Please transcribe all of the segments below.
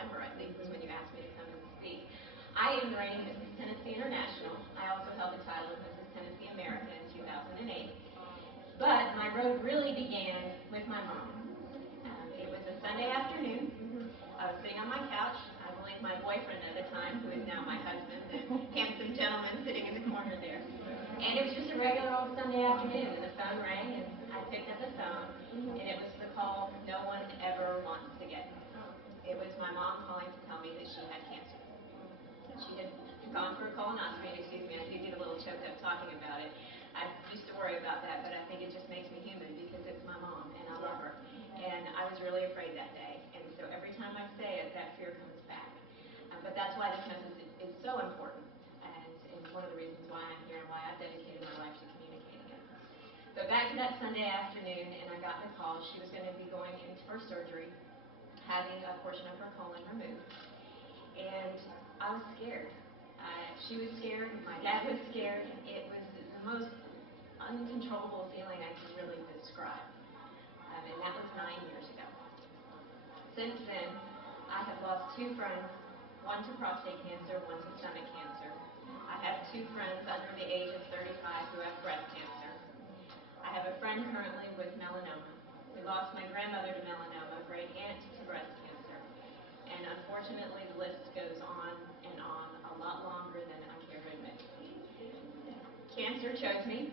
December, I think, was when you asked me to come and speak. I am the reigning Mrs. Tennessee International. I also held the title of Mrs. Tennessee America in 2008. But my road really began with my mom. It was a Sunday afternoon. I was sitting on my couch. I believe my boyfriend at the time, who is now my husband, the handsome gentleman sitting in the corner there. And it was just a regular old Sunday afternoon, and the phone rang, and I picked up the phone, and it was the call no one ever wants to get. It was my mom calling to tell me that she had cancer. She had gone for a colonoscopy, excuse me, I do get a little choked up talking about it. I used to worry about that, but I think it just makes me human because it's my mom, and I love her. And I was really afraid that day, and so every time I say it, that fear comes back. But that's why this message is so important, and one of the reasons why I'm here and why I've dedicated my life to communicating it. But back to that Sunday afternoon, and I got the call. She was going to be going in for surgery, having a portion of her colon removed. And I was scared. She was scared. My dad was scared. It was the most uncontrollable feeling I can really describe. And that was 9 years ago. Since then, I have lost 2 friends, one to prostate cancer, one to stomach cancer. I have 2 friends under the age of 35 who have breast cancer. I have a friend currently with melanoma. We lost my grandmother to melanoma, great aunt to breast cancer. And unfortunately, the list goes on and on, a lot longer than I care to admit. Cancer chose me.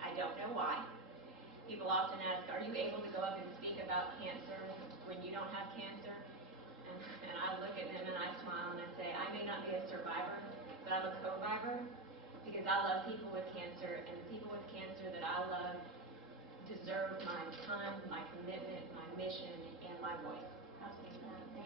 I don't know why. People often ask, are you able to go up and speak about cancer when you don't have cancer? And I look at them and I smile and I say, I may not be a survivor, but I'm a co-vivor because I love people with cancer, and the people with cancer that I love deserve my time, my commitment, my mission, and my voice.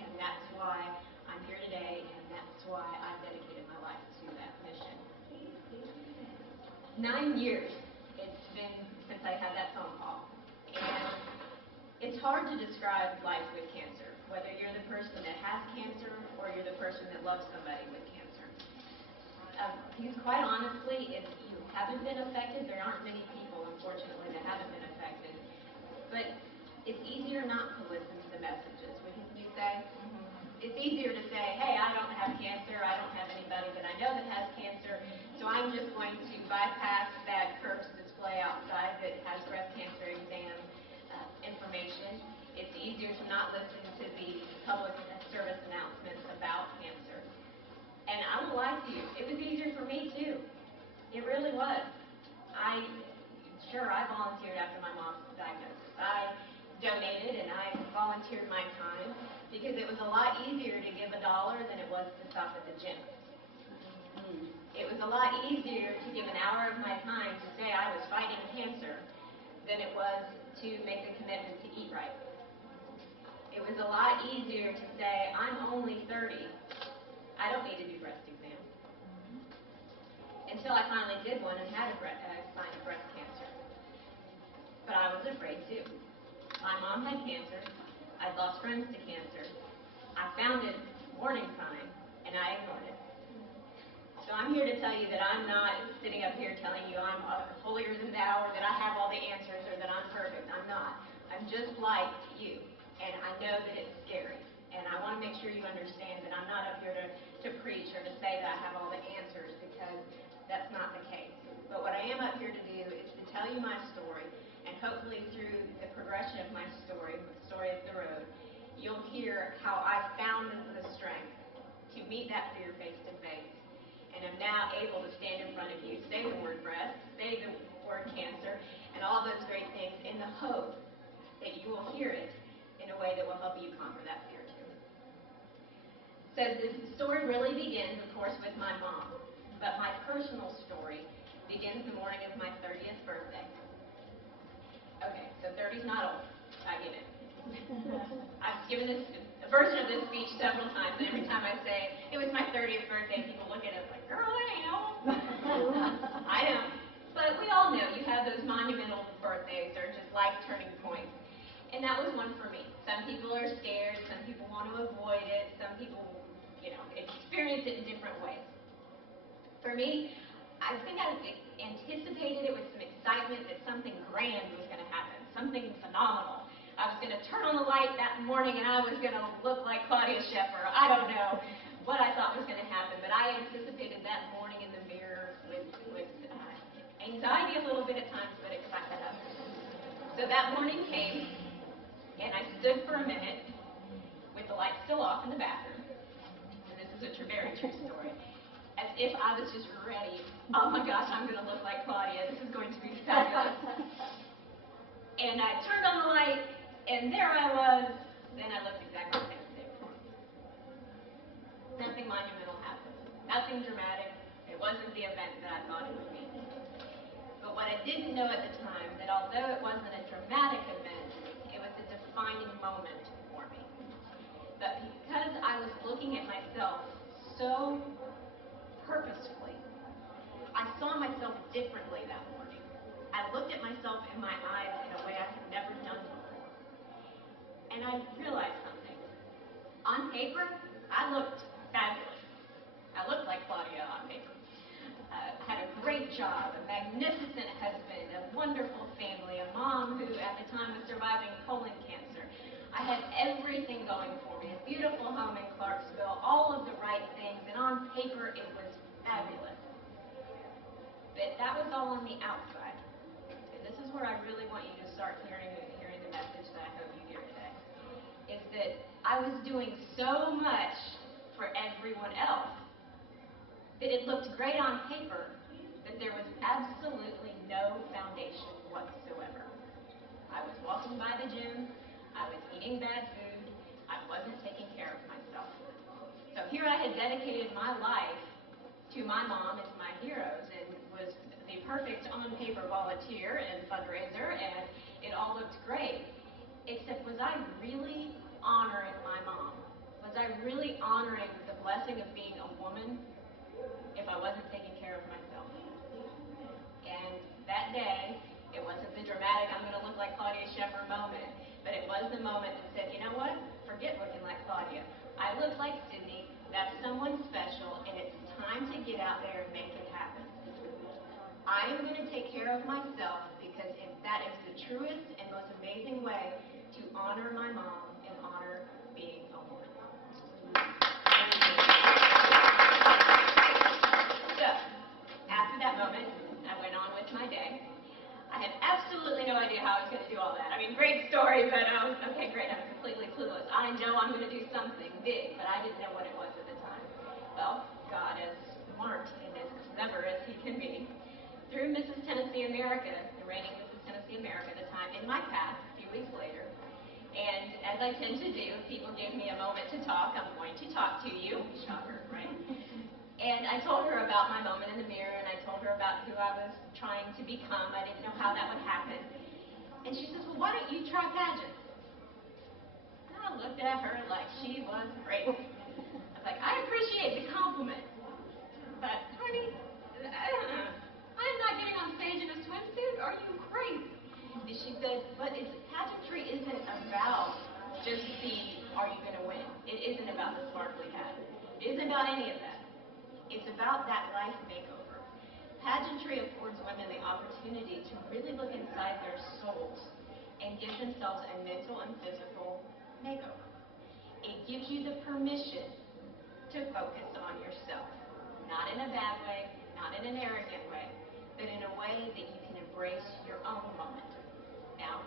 And that's why I'm here today, and that's why I've dedicated my life to that mission. 9 years it's been since I had that phone call. And it's hard to describe life with cancer, whether you're the person that has cancer or you're the person that loves somebody with cancer. Because quite honestly, if you haven't been affected, there aren't many people, unfortunately, that haven't been affected. But it's easier not to listen to the messages, wouldn't you say? It's easier to say, hey, I don't have cancer, I don't have anybody that I know that has cancer, so I'm just going to bypass that curbs display outside that has breast cancer exam information. It's easier to not listen to the public service announcements about cancer. And I won't lie to you, it was easier for me too. It really was. I volunteered after my mom's diagnosis. I donated and I volunteered my time because it was a lot easier to give $1 than it was to stop at the gym. It was a lot easier to give an hour of my time to say I was fighting cancer than it was to make the commitment to eat right. It was a lot easier to say I'm only 30, I don't need to do breast exams. Until I finally did one and had a sign of breast cancer. But I was afraid too. My mom had cancer. I'd lost friends to cancer. I found a warning sign, and I ignored it. So I'm here to tell you that I'm not sitting up here telling you I'm holier than thou, or that I have all the answers, or that I'm perfect. I'm not. I'm just like you, and I know that it's scary. And I want to make sure you understand that I'm not up here to preach or to say that I have all the answers, because that's not the case. But what I am up here to do is to tell you my story, and hopefully through the progression of my story, the story of the road, you'll hear how I found the strength to meet that fear face to face, and I'm now able to stand in front of you, say the word breast, say the word cancer, and all those great things in the hope that you will hear it in a way that will help you conquer that fear too. So the story really begins, of course, with my mom, but my personal story begins the morning of my 30th birthday. Okay, so 30's not old. I get it. I've given this version of this speech several times, and every time I say it was my 30th birthday, people look at it like, girl, that ain't old. I know. But we all know you have those monumental birthdays or just life-turning points. And that was one for me. Some people are scared, some people want to avoid it, some people, experience it in different ways. For me, I think I anticipated it with some excitement that something grand was going to happen, something phenomenal. I was going to turn on the light that morning and I was going to look like Claudia Schiffer. I don't know what I thought was going to happen, but I anticipated that morning in the mirror with anxiety a little bit at times, but excited up. So that morning came, and I stood for a minute with the light still off in the bathroom. And this is a very true story. As if I was just ready. Oh my gosh, I'm going to look like Claudia. This is going to be fabulous. And I turned on the light, and there I was. Then I looked exactly the same as the day before. Nothing monumental happened. Nothing dramatic. It wasn't the event that I thought it would be. But what I didn't know at the time, that although it wasn't a dramatic event, it was a defining moment for me. But because I was looking at myself so purposefully, I saw myself differently that morning. I looked at myself in my eyes in a way I had never done before. And I realized something. On paper, I looked fabulous. I looked like Claudia on paper. Had a great job, a magnificent husband, a wonderful family, a mom who at the time was surviving colon cancer. I had everything going for me, a beautiful home in Clarksville, all of the right things, and on paper it was fabulous. But that was all on the outside. And this is where I really want you to start hearing the message that I hope you hear today. Is that I was doing so much for everyone else that it looked great on paper, but there was absolutely no foundation whatsoever. I was walking by the gym, I was eating bad food, I wasn't taking care of myself. So here I had dedicated my life to my mom and to my heroes, and was the perfect on-paper volunteer and fundraiser, and it all looked great. Except, was I really honoring my mom? Was I really honoring the blessing of being a woman if I wasn't taking care of myself? And that day, it wasn't the dramatic, I'm going to look like Claudia Schiffer moment, but it was the moment that said, you know what? Forget looking like Claudia. I look like Cydney. That's someone special, and it's time to get out there and make it happen. I am going to take care of myself, because that is the truest and most amazing way to honor my mom and honor being a woman. So, after that moment, I went on with my day. I had absolutely no idea how I was going to do all that. I mean, great story, but okay, great, I'm completely clueless. I know I'm going to do something big, but I didn't know what it was at the time. Well, God, as smart and as clever as He can be, through Mrs. Tennessee America, the reigning Mrs. Tennessee America at the time, in my path, a few weeks later, and as I tend to do, if people give me a moment to talk, I'm going to talk to you. Shocker, right? And I told her about my moment in the mirror, and I told her about who I was trying to become. I didn't know how that would happen. And she says, well, why don't you try pageants? And I looked at her like she was crazy. I was like, I appreciate the compliment, but honey, I'm not getting on stage in a swimsuit. Are you crazy? And she said, but pageantry isn't about just are you going to win? It isn't about the sparkly hat. It isn't about any of that. It's about that life makeover. Pageantry affords women the opportunity to really look inside their souls and give themselves a mental and physical makeover. It gives you the permission to focus on yourself. Not in a bad way, not in an arrogant way, but in a way that you can embrace your own moment. Now,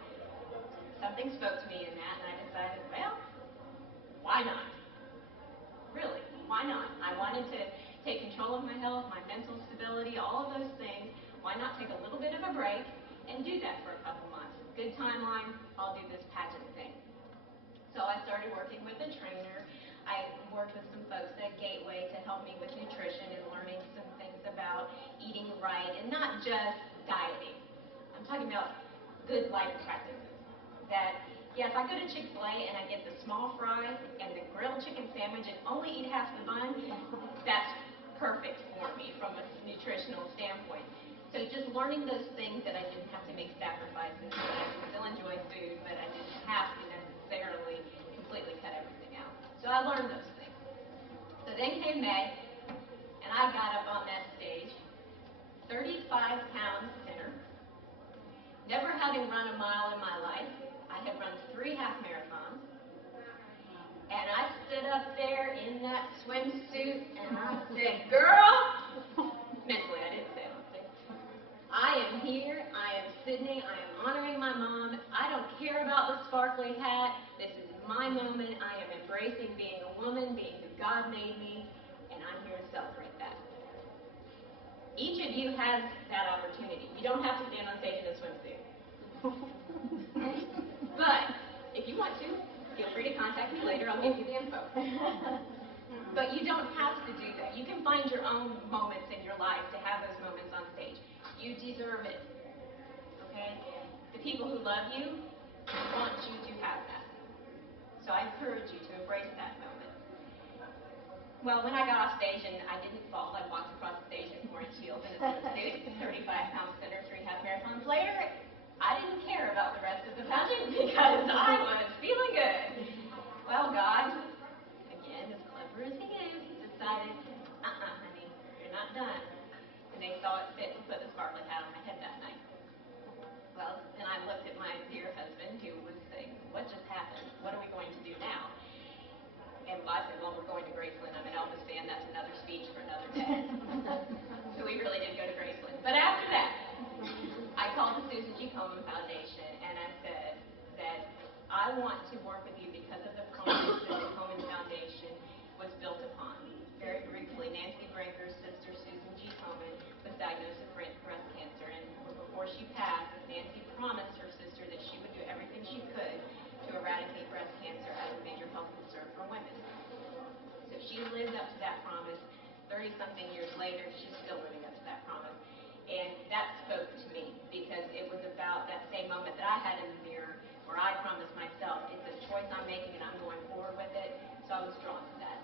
something spoke to me in that, and I decided, well, why not? Really, why not? I wanted to take control of my health, my mental stability, all of those things. Why not take a little bit of a break and do that for a couple months? Good timeline, I'll do this pageant thing. So I started working with a trainer. I worked with some folks at Gateway to help me with nutrition and learning some things about eating right, and not just dieting. I'm talking about good life practices. That, yeah, if I go to Chick-fil-A and I get the small fry and the grilled chicken sandwich and only eat half the bun, that's perfect for me from a nutritional standpoint. So just learning those things that I didn't have to make sacrifices, that I could still enjoy food, but I didn't have to necessarily completely cut everything out. So I learned those things. So then came May, and I got up on that stage, 35 pounds thinner, never having run a mile in my life. I had run 3 half that swimsuit and I said, girl, mentally I didn't say it on stage, I am here, I am Cydney, I am honoring my mom, I don't care about the sparkly hat, this is my moment, I am embracing being a woman, being who God made me, and I'm here to celebrate that. Each of you has that opportunity. You don't have to stand on stage in a swimsuit. But if you want to, feel free to contact me later, I'll give you the info. But you don't have to do that. You can find your own moments in your life to have those moments on stage. You deserve it. Okay? The people who love you want you to have that. So I encourage you to embrace that moment. Well, when I got off stage and I didn't fall, I walked across the stage in orange heels and a swimsuit, 35-pound spinner, 3 half marathons later, I didn't care about the rest of the pageant because I was feeling good. Well, God, again, as clever as he is, decided, honey, you're not done. And they saw it fit to put the sparkly hat on my head that night. Well, then I looked at my dear husband who was saying, what just happened? What are we going to do now? And I said, well, we're going to Graceland. I'm an Elvis fan. That's another speech for another day. So we really did go to Graceland. But after that, I called the Susan G. Komen Foundation and I said that I want to work with you because of the promise that the Komen Foundation was built upon. Very briefly, Nancy Brinker's sister, Susan G. Komen, was diagnosed with breast cancer. And before she passed, Nancy promised her sister that she would do everything she could to eradicate breast cancer as a major health concern for women. So she lived up to that promise. 30-something years later, she's still living up to that promise. And that spoke to me because it was about that same moment that I had in the mirror where I promised myself, it's a choice I'm making and I'm going forward with it. So I was drawn to that.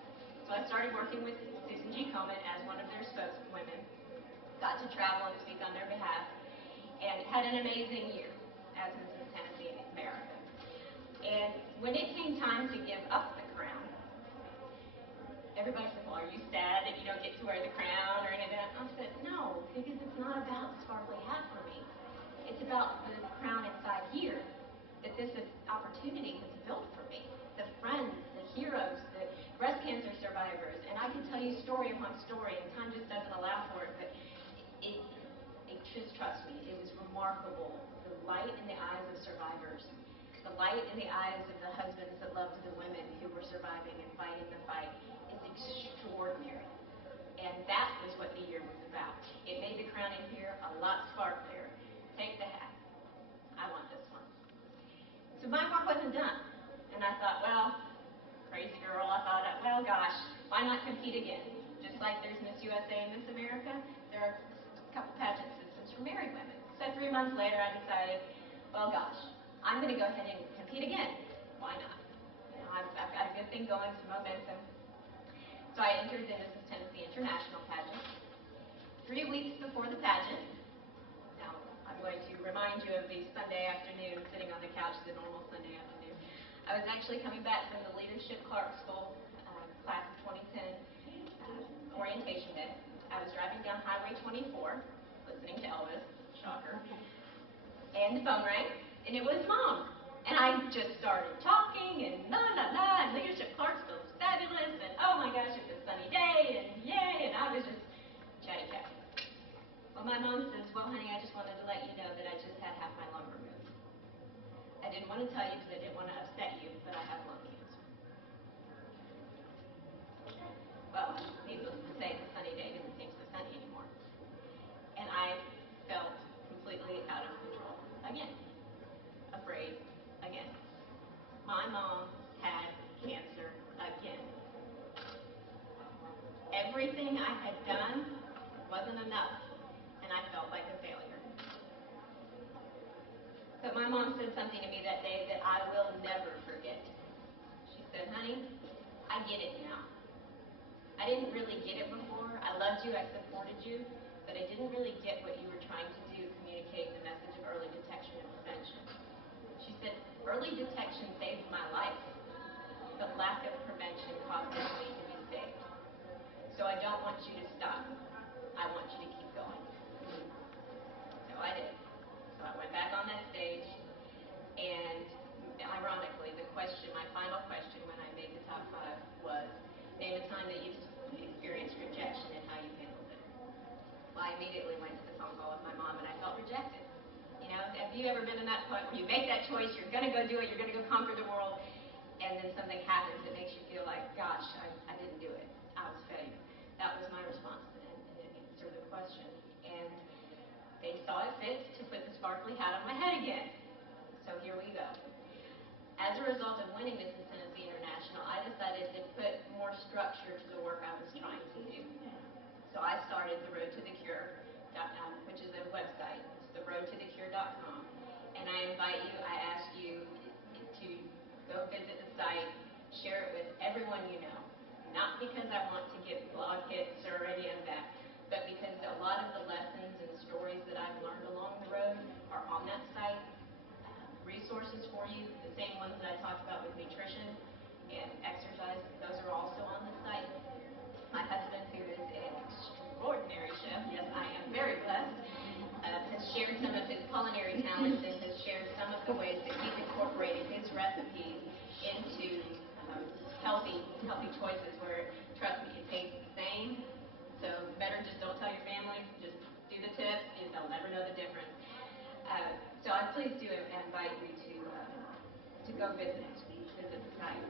So I started working with Susan G. Komen as one of their spokeswomen, got to travel and speak on their behalf, and had an amazing year as Mrs. Tennessee America. And when it came time to give up the crown, everybody said, well, are you sad that you don't get to wear the crown or any of that? I said, no, because it's not about the sparkly hat for me. It's about the crown inside here, that this opportunity has built for me. The friends, the heroes, the breast cancer survivors, and I could tell you story upon story, and time just doesn't allow for it, but it just, trust me, it was remarkable. The light in the eyes of survivors, the light in the eyes of the husbands that loved the women who were surviving and fighting the fight is extraordinary. And that was what the year was about. It made the crown in here a lot sparklier. Take the hat. I want this one. So my work wasn't done. And I thought, well, crazy girl, I thought, well, gosh, why not compete again? Just like there's Miss USA and Miss America, there are a couple pageant systems for married women. So 3 months later, I decided, well, gosh, I'm going to go ahead and compete again. Why not? You know, I've got a good thing going, some momentum. So I entered the Mrs. Tennessee International pageant. 3 weeks before the pageant, now I'm going to remind you of the Sunday afternoon, sitting on the couch, the normal Sunday afternoon. I was actually coming back from the Leadership Clark School, class of 2010, orientation day. I was driving down Highway 24, listening to Elvis, shocker, and the phone rang, and it was Mom. And I just started talking, and and Leadership Clarksville is fabulous, and oh my gosh, it's a sunny day, and yay, and I was just chatty-catty. Well, my mom says, well, honey, I just wanted to let you know that I just had half my lung removed. I didn't want to tell you because I didn't want to upset you, but I have lung cancer. Well, needless to say, the sunny day didn't seem so sunny anymore. And I felt completely out of control again. Afraid again. My mom had cancer again. Everything I had done wasn't enough, and I felt like a failure. But my mom said something to me that day that I will never forget. She said, honey, I get it now. I didn't really get it before. I loved you, I supported you, but I didn't really get what you were trying to do, communicate the message of early detection and prevention. She said, early detection saved my life, but lack of prevention causes me to be saved. So I don't want you to stop. I want you to keep going. So I did. So I went back on that stage, and ironically, my final question when I made the top 5 was, name a time that immediately went to the phone call with my mom, and I felt rejected. You know, have you ever been in that point where you make that choice, you're going to go do it, you're going to go conquer the world, and then something happens that makes you feel like, gosh, I didn't do it. I was failure. That was my response, and answer the question. And they saw it fit to put the sparkly hat on my head again. So here we go. As a result of winning Mrs. Tennessee International, I decided to put more structure to the work I was trying to do. So I started the Road to the Cure, which is a website. It's theroadtothecure.com. And I ask you to go visit the site, share it with everyone you know. Not because I want to get blog hits or any of that, but because a lot of the lessons and stories that I've learned along the road are on that site. Resources for you, the same ones that I talked about with nutrition and exercise, those are also on the site. My husband, who is an extraordinary chef, yes, I am very blessed, has shared some of his culinary talents and has shared some of the ways that he's incorporated his recipes into healthy choices where, trust me, it tastes the same. So better just don't tell your family, just do the tips, and they'll never know the difference. So I'm pleased to invite you to go visit the site.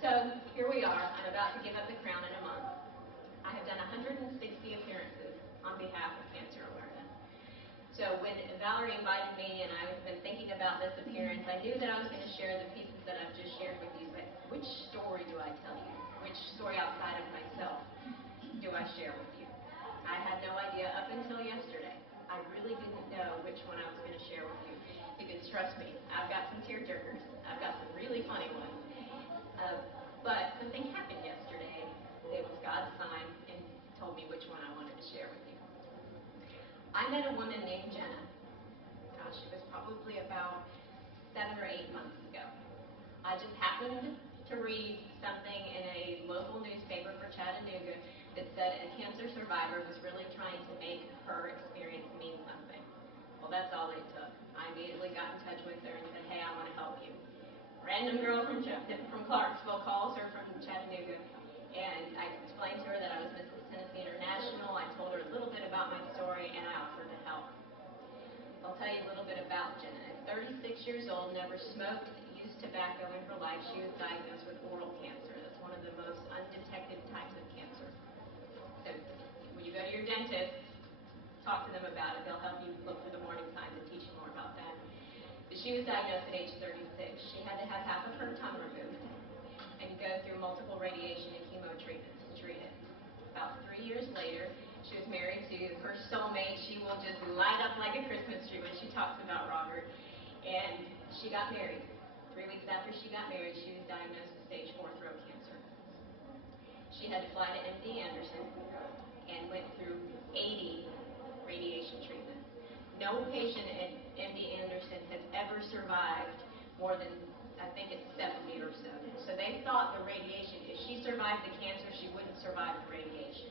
So here we are. I'm about to give up the crown in a month. I have done 160 appearances on behalf of cancer awareness. So when Valerie invited me and I've been thinking about this appearance, I knew that I was going to share the pieces that I've just shared with you, but which story do I tell you? Which story outside of myself do I share with you? I had no idea up until yesterday. I really didn't know which one I was going to share with you, because trust me, I've got some tearjerkers. I've got some really funny ones. But something happened yesterday. It was God's sign and told me which one I wanted to share with you. I met a woman named Jenna. Gosh, it was probably about 7 or 8 months ago. I just happened to read something in a local newspaper for Chattanooga that said a cancer survivor was really trying to make her experience mean something. Well, that's all it took. I immediately got in touch with her and said, hey, I want to help you. Random girl from Clarksville calls her from Chattanooga, and I explained to her that I was Mrs. Tennessee International. I told her a little bit about my story, and I offered to help. I'll tell you a little bit about Jenna. At 36 years old, never smoked, used tobacco in her life. She was diagnosed with oral cancer. That's one of the most undetected types of cancer. So when you go to your dentist, talk to them about it. They'll help you look for the warning signs and teach you more about that. But she was diagnosed at age 36. She had to have half of her tongue removed and go through multiple radiation and chemo treatments to treat it. About 3 years later, she was married to her soulmate. She will just light up like a Christmas tree when she talks about Robert. And she got married. 3 weeks after she got married, she was diagnosed with stage 4 throat cancer. She had to fly to MD Anderson and went through 80 radiation treatments. No patient at MD Anderson has ever survived more than, I think it's 70 or so. So they thought the radiation, if she survived the cancer, she wouldn't survive the radiation.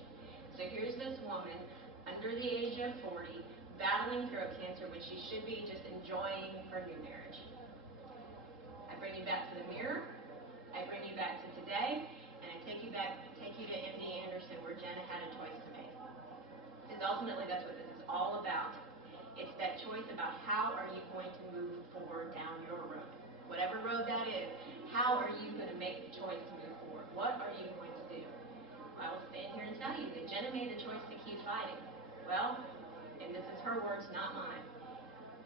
So here's this woman, under the age of 40, battling throat cancer when she should be just enjoying her new marriage. I bring you back to the mirror. I bring you back to today. And I take you to MD Anderson, where Jenna had a choice to make. Because ultimately that's what this is all about. It's that choice about how are you going to move forward down your road. Whatever road that is, how are you going to make the choice to move forward? What are you going to do? I will stand here and tell you that Jenna made the choice to keep fighting. Well, and this is her words, not mine.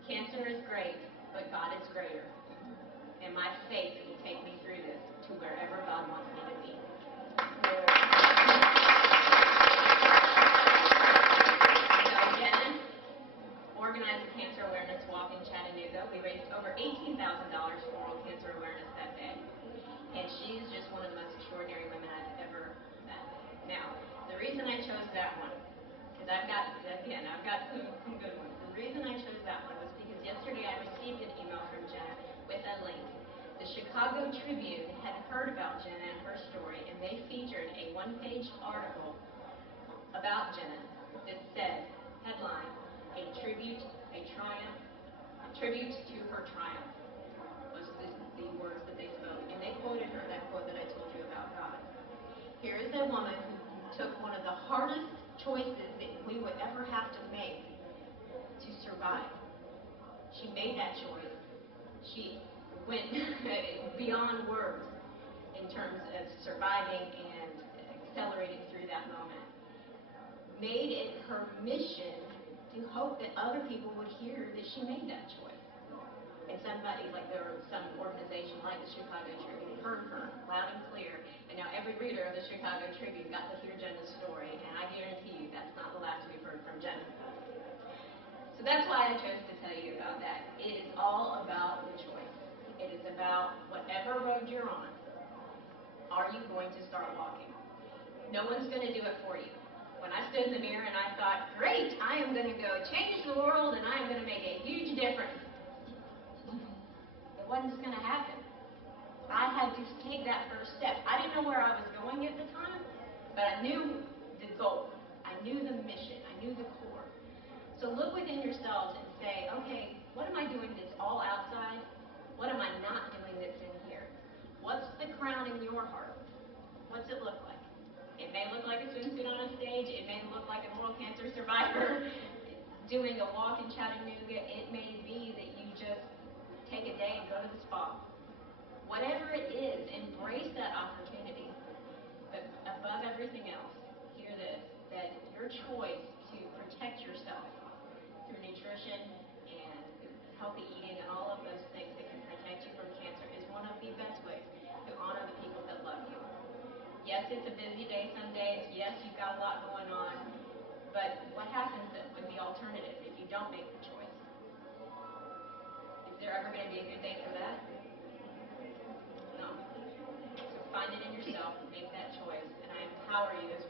Cancer is great, but God is greater. And my faith will take me through this to wherever God wants me to be. So Jenna organized a cancer awareness walk in Chattanooga. We raised over $18,000 for oral cancer awareness that day. And she's just one of the most extraordinary women I've ever met. Now, the reason I chose that one, because I've got some good ones. The reason I chose that one was because yesterday I received an email from Jenna with a link. The Chicago Tribune had heard about Jenna and her story, and they featured a one-page article about Jenna that said, headline, a tribute to her triumph. Those are the words that they spoke. And they quoted her, that quote that I told you about God. Here is a woman who took one of the hardest choices that we would ever have to make to survive. She made that choice. She went beyond words in terms of surviving and accelerating through that moment. Made it her mission to hope that other people would hear that she made that choice. And somebody, like there was some organization like the Chicago Tribune, heard her loud and clear, and now every reader of the Chicago Tribune got to hear Jenna's story, and I guarantee you that's not the last we've heard from Jenna. So that's why I chose to tell you about that. It is all about the choice. It is about whatever road you're on, are you going to start walking? No one's going to do it for you. When I stood in the mirror and I thought, great, I am going to go change the world and I am going to make a huge difference, it wasn't just going to happen. I had to take that first step. I didn't know where I was going at the time, but I knew the goal. I knew the mission. I knew the core. So look within yourselves and say, okay, what am I doing that's all outside? What am I not doing that's in here? What's the crown in your heart? What's it look like? It may look like a swimsuit on a stage. It may look like an oral cancer survivor doing a walk in Chattanooga. It may be that you just take a day and go to the spa. Whatever it is, embrace that opportunity. But above everything else, hear this, that your choice to protect yourself through nutrition and healthy eating and all of those things that can protect you from cancer is one of the best ways to honor the people that love you. Yes, it's a busy day some days. Yes, you've got a lot going on. But what happens with the alternative if you don't make the choice? Is there ever going to be a good day for that? No. So find it in yourself, make that choice, and I empower you as